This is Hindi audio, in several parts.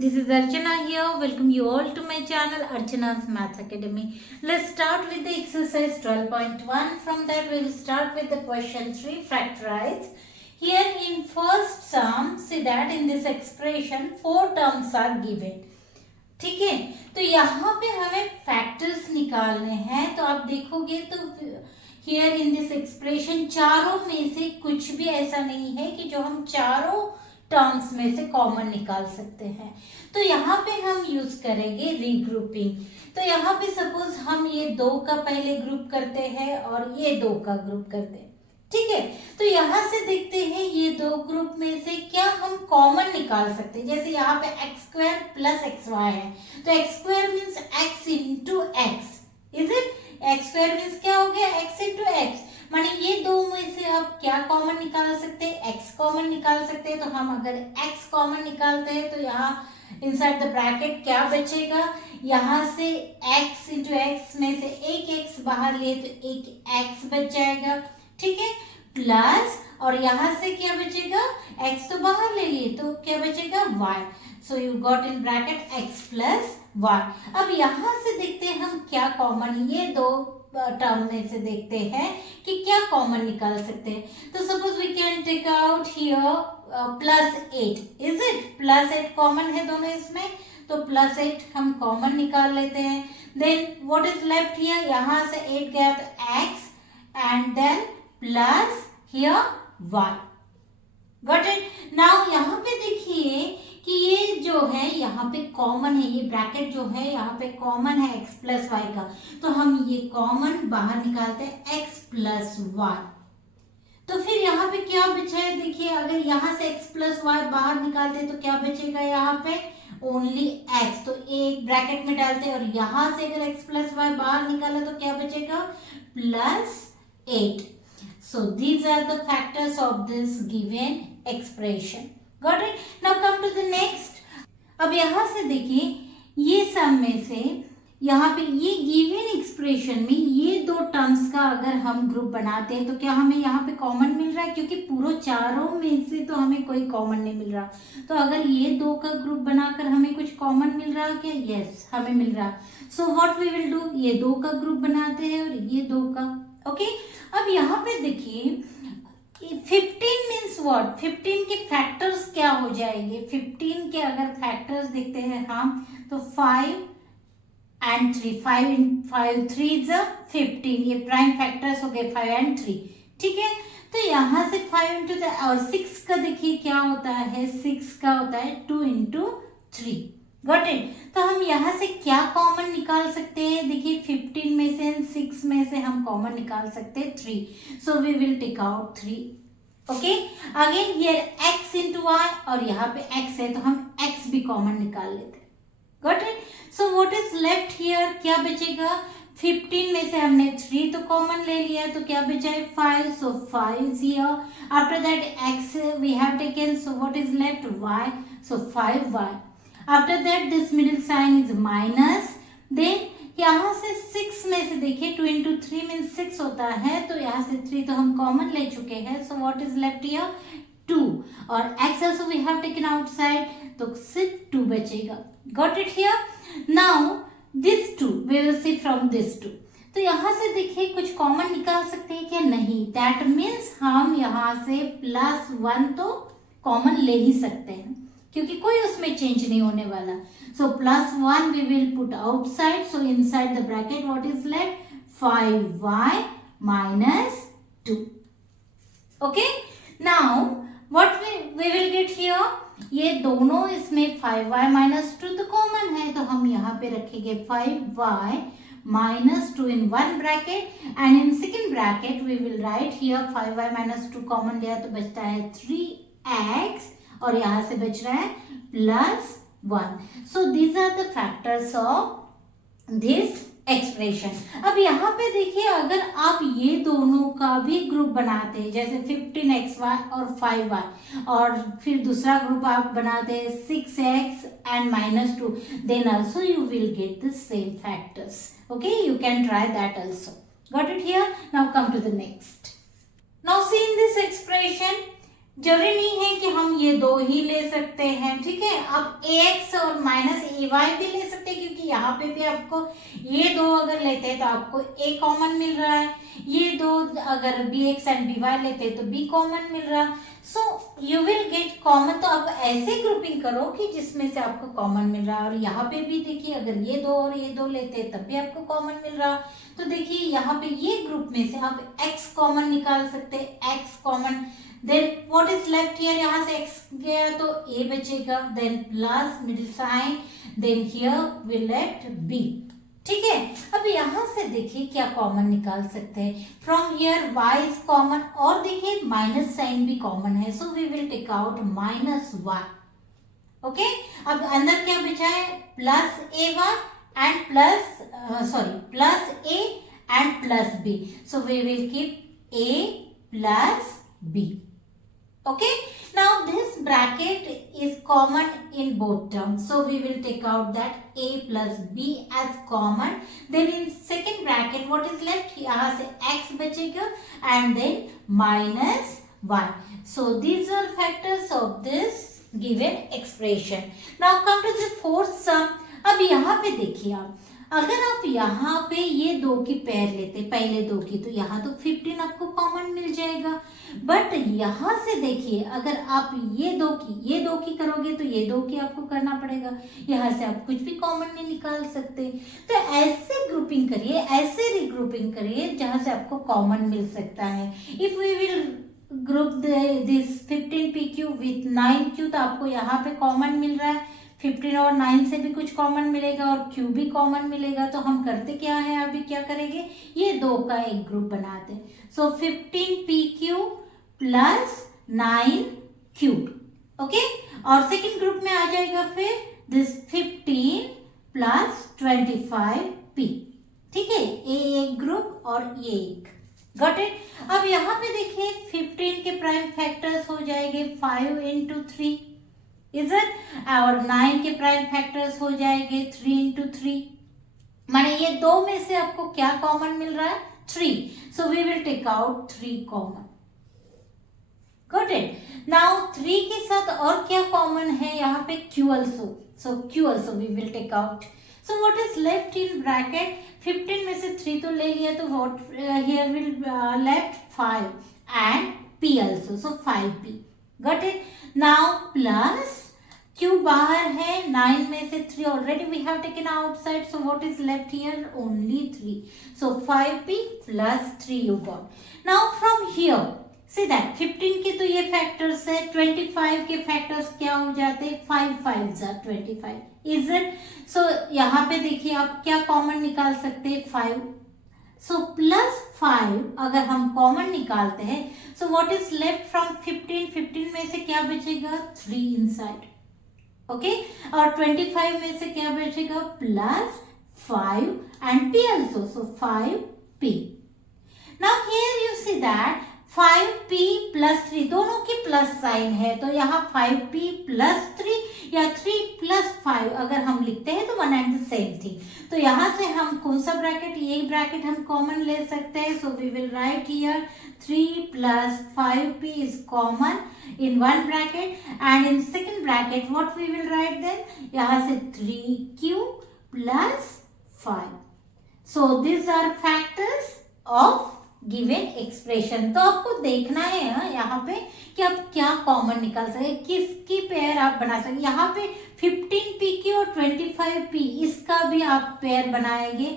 this is Archana here. Welcome you all to my channel Archana's Maths Academy. Let's start with the exercise 12.1. From that we will start with the question 3, factorize. Here in first sum, see that in this expression 4 terms are given. ठीक है, तो यहाँ पे हमें फैक्टर्स निकालने हैं. तो आप देखोगे तो हियर इन दिस एक्सप्रेशन चारों में से कुछ भी ऐसा नहीं है कि जो हम चारों टर्म्स में से कॉमन निकाल सकते हैं. तो यहाँ पे हम यूज करेंगे रीग्रुपिंग. तो यहाँ पे सपोज हम ये दो का पहले ग्रुप करते हैं और ये दो का ग्रुप करते हैं. ठीक है, तो यहाँ से देखते हैं ये दो ग्रुप में से क्या हम कॉमन निकाल सकते हैं. जैसे यहाँ पे x square plus x y है, तो x square means x into x. Is it? X square means क्या हो गया? X into x. माने ये दो में से आप क्या कॉमन निकाल सकते हैं? एक्स कॉमन निकाल सकते हैं. तो हम अगर एक्स कॉमन निकालते हैं तो यहाँ इनसाइड द ब्रैकेट क्या बचेगा? यहाँ से x इंटू एक्स में से एक x बाहर लिए तो एक x बच जाएगा. ठीक है, प्लस और यहाँ से क्या बचेगा? x तो बाहर ले लिए तो क्या बचेगा? y. So you got in bracket x plus y. अब यहाँ से देखते हैं हम क्या कॉमन, ये दो टर्म में से देखते हैं कि क्या कॉमन निकाल सकते हैं. तो suppose we can take out here plus 8. Is it? Plus 8 common है दोनों इसमें, तो प्लस 8 हम कॉमन निकाल लेते हैं. Then what is left here? यहाँ से 8 गया तो x and then plus here y. Got it? Now यहाँ पे देखिए कि ये जो है यहाँ पे कॉमन है, ये ब्रैकेट जो है यहाँ पे कॉमन है x प्लस वाई का. तो हम ये कॉमन बाहर निकालते हैं x प्लस वाई. तो फिर यहाँ पे क्या बचा है? देखिए अगर यहाँ से x प्लस वाई बाहर निकालते हैं तो क्या बचेगा? यहाँ पे ओनली x. तो एक ब्रैकेट में डालते हैं और यहाँ से अगर x प्लस वाई बाहर निकाला तो क्या बचेगा? Plus 8. So these are the factors of this given expression. Got it? Now come to the next. अब यहाँ से देखिए ये सम में से यहाँ पे ये गिवन एक्सप्रेशन में ये दो टर्म्स का अगर हम ग्रुप बनाते हैं तो क्या हमें यहाँ पे कॉमन मिल रहा है? क्योंकि पूरे चारों में से तो हमें कोई कॉमन नहीं मिल रहा. तो अगर ये दो का ग्रुप बनाकर हमें कुछ कॉमन मिल रहा है क्या? यस, हमें मिल रहा. So what we will do, ये दो का ग्रुप बनाते हैं और ये दो का. ओके, अब यहाँ पे देखिए 15 मीन्स व्हाट? 15 के फैक्टर्स क्या हो जाएंगे? 15 के अगर फैक्टर्स देखते हैं हम तो 5 and 3. 5 3 is 15. ये प्राइम फैक्टर्स हो गए 5 and 3. ठीक है, तो यहाँ से 5 इंटू और 6 का देखिए क्या होता है? 6 का होता है 2 इंटू 3. Got it? तो हम यहाँ से क्या कॉमन निकाल सकते हैं? देखिए 15 में से 6 में से हम कॉमन निकाल सकते हैं 3. So we will take out 3. Okay, again here x into y और यहाँ पे x है तो हम x भी कॉमन निकाल लेते हैं. Got it? So what is left here? क्या बचेगा? 15 में से हमने 3 तो कॉमन ले लिया तो क्या बचा है? 5. So 5 is here. After that x we have taken, so what is left? y. So 5y. After that this middle sign is minus. Then यहाँ से 6 में से देखिए 2 इंटू 3 मीन्स 6 होता है, तो यहाँ से 3 तो हम कॉमन ले चुके हैं. सो व्हाट इज लेफ्ट हियर? 2. और x also we have taken outside, तो सिर्फ 2 बचेगा. Got it here? Now this 2 we will see from this 2. तो यहाँ से देखिए कुछ कॉमन निकाल सकते हैं क्या? नहीं. That means हम यहाँ से प्लस 1 तो कॉमन ले ही सकते हैं क्योंकि कोई उसमें चेंज नहीं होने वाला. So plus 1 we will put outside. So inside the bracket what is left? 5y minus 2. Okay? Now what we will get here? ये दोनों इसमें 5y minus 2 तो कॉमन है, तो हम यहाँ पे रखेंगे 5y minus 2 in one bracket and in second bracket we will write here 5y minus 2 common लिया तो बचता है 3x और यहाँ से बच रहा है plus 1. So these are the factors of this expression. अब यहाँ पे देखिए अगर आप ये दोनों का भी ग्रुप बनाते हैं जैसे 15xy और 5y और फिर दूसरा ग्रुप आप बनाते हैं 6x and minus 2, then also you will get the same factors. Okay, you can try that also. Got it here? Now come to the next. Now see in this expression जरूरी नहीं है कि हम ये दो ही ले सकते हैं, ठीक है। अब ax और माइनस ay भी ले सकते हैं, क्योंकि यहाँ पे भी आपको ये दो अगर लेते हैं तो आपको a कॉमन मिल रहा है, ये दो अगर bx एंड by लेते हैं तो b कॉमन मिल रहा है। So you will gate common. तो आप ऐसे ग्रुपिंग करो कि जिसमें से आपको कॉमन मिल रहा है। और यहाँ पे भी देखिए, अगर ये दो और ये दो लेते हैं तब भी आपको कॉमन मिल रहा। तो देखिए यहाँ पे ये ग्रुप में से आप x कॉमन निकाल सकते हैं, x common. Then what is left here, यहाँ से x गया तो a बचेगा, then plus middle sign, then here we left b, ठीक है। अब यहाँ से देखिए क्या कॉमन निकाल सकते हैं। From here y is common, और देखिए माइनस साइन भी कॉमन है, so we will take out minus y, okay. अब अंदर क्या बचा है, plus a1 and plus a and plus b, so we will keep a plus b, okay. Now this bracket is common in both terms, so we will take out that a plus b as common. Then in second bracket what is left, यहाँ से x बचेगा and then minus y. So these are factors of this given expression. Now come to the fourth sum. अब यहाँ पे देखिए आप, अगर आप यहाँ पे ये दो की पेयर लेते पहले दो की, तो यहाँ तो 15 आपको कॉमन मिल जाएगा। बट यहाँ से देखिए, अगर आप ये दो की करोगे तो ये दो की आपको करना पड़ेगा, यहाँ से आप कुछ भी कॉमन नहीं निकाल सकते। तो ऐसे ग्रुपिंग करिए, ऐसे रिग्रुपिंग करिए जहाँ से आपको कॉमन मिल सकता है। If we will group this 15pq with 9q, तो आपको यहाँ पे कॉमन मिल रहा है, 15 और 9 से भी कुछ कॉमन मिलेगा और q भी कॉमन मिलेगा। तो हम करते क्या है, अभी क्या करेंगे, ये दो का एक ग्रुप बनाते हैं। सो 15pq प्लस 9q, ओके। और सेकेंड ग्रुप में आ जाएगा फिर दिस 15 प्लस 25p, ठीक है। ये एक ग्रुप और ये एक, गॉट इट। अब यहाँ पे देखिए 15 के प्राइम फैक्टर्स हो जाएंगे 5 into 3, इज इट, और 9 के प्राइम फैक्टर्स हो जाएंगे 3 into 3। माने ये दो में से आपको क्या कॉमन मिल रहा है, 3, so we will take out 3 common, got it. Now 3 के साथ और क्या कॉमन है, यहाँ पे q also, so q also we will take out. So what is left in bracket, 15 में से 3 तो ले लिया, तो what here will left 5 and p also, so 5p, got it. Now plus q बाहर है, 9 में से 3 already we have taken outside, so what is left here, only 3, so 5p plus 3 you got. Now from here see that 15 के तो ये फैक्टर्स है, 25 के फैक्टर्स क्या हो जाते हैं, 5 5s are 25, इज इट। सो यहाँ पे देखिए आप क्या कॉमन निकाल सकते हैं, 5, सो प्लस 5 अगर हम कॉमन निकालते हैं, सो व्हाट इज लेफ्ट फ्रॉम 15 में से क्या बचेगा, 3 इनसाइड, ओके। और 25 में से क्या बचेगा, plus 5 and p also, so 5p. Now here you see that 5p plus 3 दोनों की प्लस साइन है, तो यहाँ 5p प्लस 3 या 3 प्लस 5 अगर हम लिखते हैं तो one and the same thing. तो यहाँ से हम कौन सा ब्रैकेट, ये ब्रैकेट हम कॉमन ले सकते हैं, so we will write here 3 plus 5p is common in one bracket, and in second bracket what we will write then, यहाँ से 3q plus 5. So these are factors of given expression. तो आपको देखना है यहाँ पे कि आप क्या कॉमन निकाल सकते, किसकी पेयर आप बना सकते। यहाँ पे 15p की और 25p इसका भी आप पेयर बनाएंगे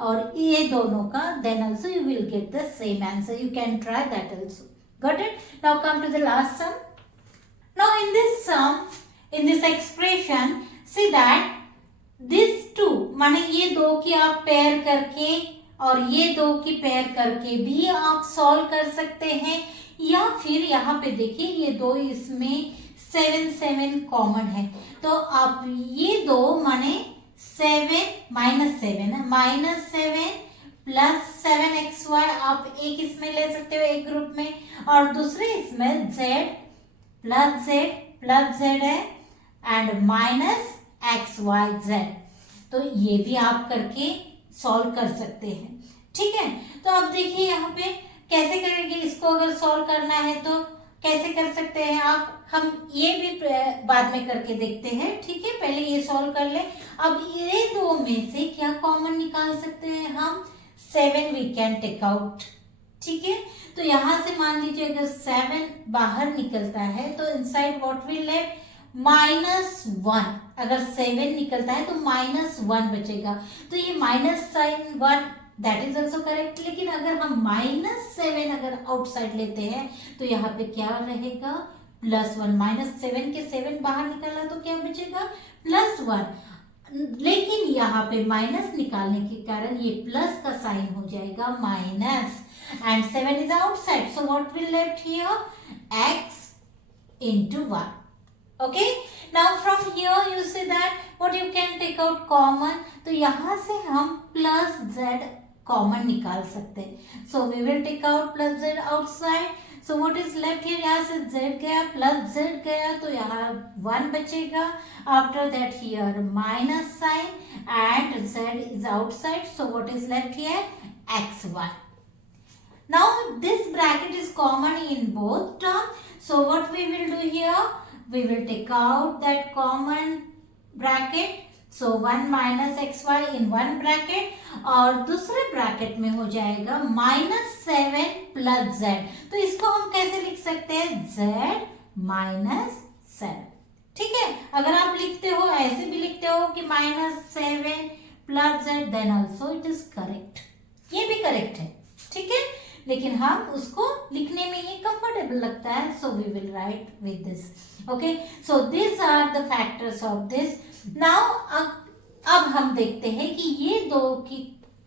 और ये दोनों का, then also you will get the same answer, you can try that also, got it. Now come to the last sum. Now in this sum, in this expression see that this two, माने ये दो की आप पेयर करके और ये दो की पेयर करके भी आप सॉल्व कर सकते हैं, या फिर यहाँ पे देखिए ये दो, इसमें 7 7 कॉमन है, तो आप ये दो माने 7 -7 प्लस 7xy आप एक इसमें ले सकते हो एक ग्रुप में, और दूसरे इसमें z है एंड माइनस xyz, तो ये भी आप करके सॉल्व कर सकते हैं, ठीक है। तो अब देखिए यहाँ पे कैसे करेंगे इसको, अगर सॉल्व करना है तो कैसे कर सकते हैं आप, हम ये भी बाद में करके देखते हैं, ठीक है। पहले ये सॉल्व कर ले। अब ये दो में से क्या कॉमन निकाल सकते हैं हम, 7 वी कैन टेक आउट, ठीक है। तो यहां से मान लीजिए अगर 7 बाहर निकलता है तो इनसाइड व्हाट विल लेफ्ट, -1। अगर 7 निकलता है तो -1 बचेगा, तो ये minus sign 1 that is also correct. लेकिन अगर हम -7 अगर आउटसाइड लेते हैं तो यहाँ पे क्या रहेगा, +1। -7 के 7 बाहर निकाला तो क्या बचेगा, +1। लेकिन यहाँ पे माइनस निकालने के कारण ये प्लस का साइन हो जाएगा minus, and 7 is outside, so what will left here, x into 1. Okay, now from here you see that what you can take out common, तो यहाँ से हम +z कॉमन निकाल सकते हैं। So we will take out +z outside. So what is left here, यहाँ से z गया +z गया तो यहाँ 1 बचेगा। After that here minus sign and z is outside. So what is left here, x1. Now this bracket is common in both terms. So what we will do here, we will take out that common bracket. So 1 minus xy in one bracket, और दूसरे ब्रैकेट में हो जाएगा -7 प्लस z। तो इसको हम कैसे लिख सकते हैं, z -7, ठीक है। अगर आप लिखते हो ऐसे भी लिखते हो कि -7 plus z, then also it is correct, ये भी करेक्ट है, ठीक है। लेकिन हम उसको लिखने में ही कंफर्टेबल लगता है, so we will write with this, okay. So this are the factors of this. Now अब हम देखते हैं कि ये दो की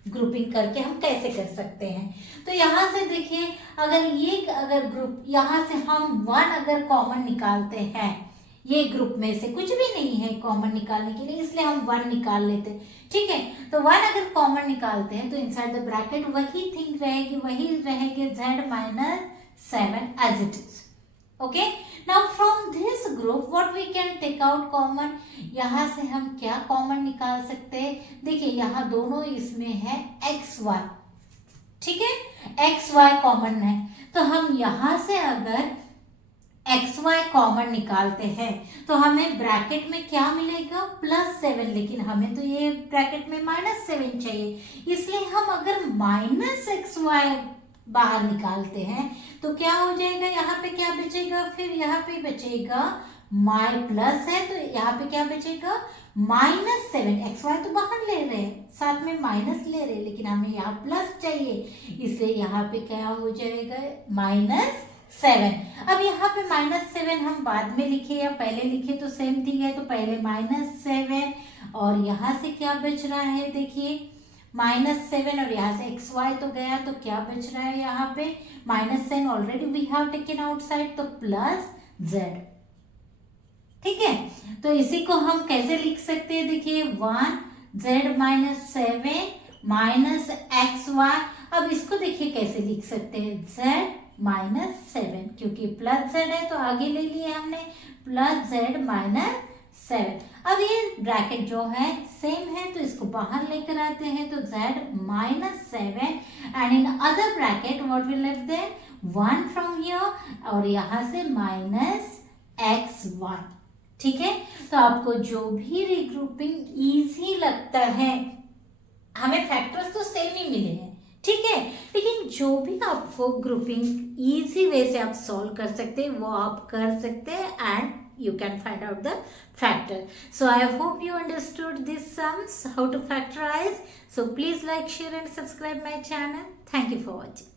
ग्रुपिंग करके हम कैसे कर सकते हैं। तो यहाँ से देखिए, अगर ग्रुप यहाँ से हम 1 अगर कॉमन निकालते हैं, ये ग्रुप में से कुछ भी नहीं है कॉमन निकालने के लिए, इसलिए हम 1 निकाल लेते हैं, ठीक है। तो 1 अगर कॉमन निकालते हैं तो इनसाइड द ब्रैकेट वही थिंग रहेगी, वही रहेगी z -7 as it is, okay. Now from this group what we can take out common, यहाँ से हम क्या कॉमन निकाल सकते हैं, देखिए यहाँ दोनों इसमें है xy, ठीक है, xy कॉमन है। तो हम यहाँ से अगर xy कॉमन निकालते हैं तो हमें ब्रैकेट में क्या मिलेगा, +7, लेकिन हमें तो ये ब्रैकेट में -7 चाहिए, इसलिए हम अगर -xy बाहर निकालते हैं तो क्या हो जाएगा, यहाँ पे क्या बचेगा, फिर यहाँ पे बचेगा प्लस है तो यहाँ पे क्या बचेगा, -7। xy तो बाहर ले रहे हैं, साथ में माइनस ले रहे हैं, लेकिन हमें यहाँ प्लस चाहिए, इसलिए यहाँ पे क्या हो जाएगा, -7। अब यहाँ पे -7 हम बाद में लिखे या पहले लिखे तो सेम थिंग है, तो पहले -7 और यहाँ से क्या बच रहा है, देखिए -7 और यहाँ से xy तो गया, तो क्या बच रहा है यहाँ पे, -7 already we have taken outside, तो +z, ठीक है। तो इसी को हम कैसे लिख सकते हैं, देखिए 1z -7 -xy। अब इसको देखिए कैसे लिख सकते हैं, z -7, क्योंकि +z है तो आगे ले लिए हमने, +z -7। अब ये ब्रैकेट जो है सेम है तो इसको बाहर लेकर आते हैं, तो z -7 and in other bracket what will left there, 1 from here और यहाँ से -x1, ठीक है। तो आपको जो भी रीग्रुपिंग इजी लगता है, हमें फैक्टर्स तो सेम ही मिले हैं, ठीक है, लेकिन जो भी आपको ग्रुपिंग इजी वे से आप सॉल्व कर सकते हैं वो आप कर सकते हैं and you can find out the factor. So I hope you understood these sums, how to factorize. So please like, share and subscribe my channel. Thank you for watching.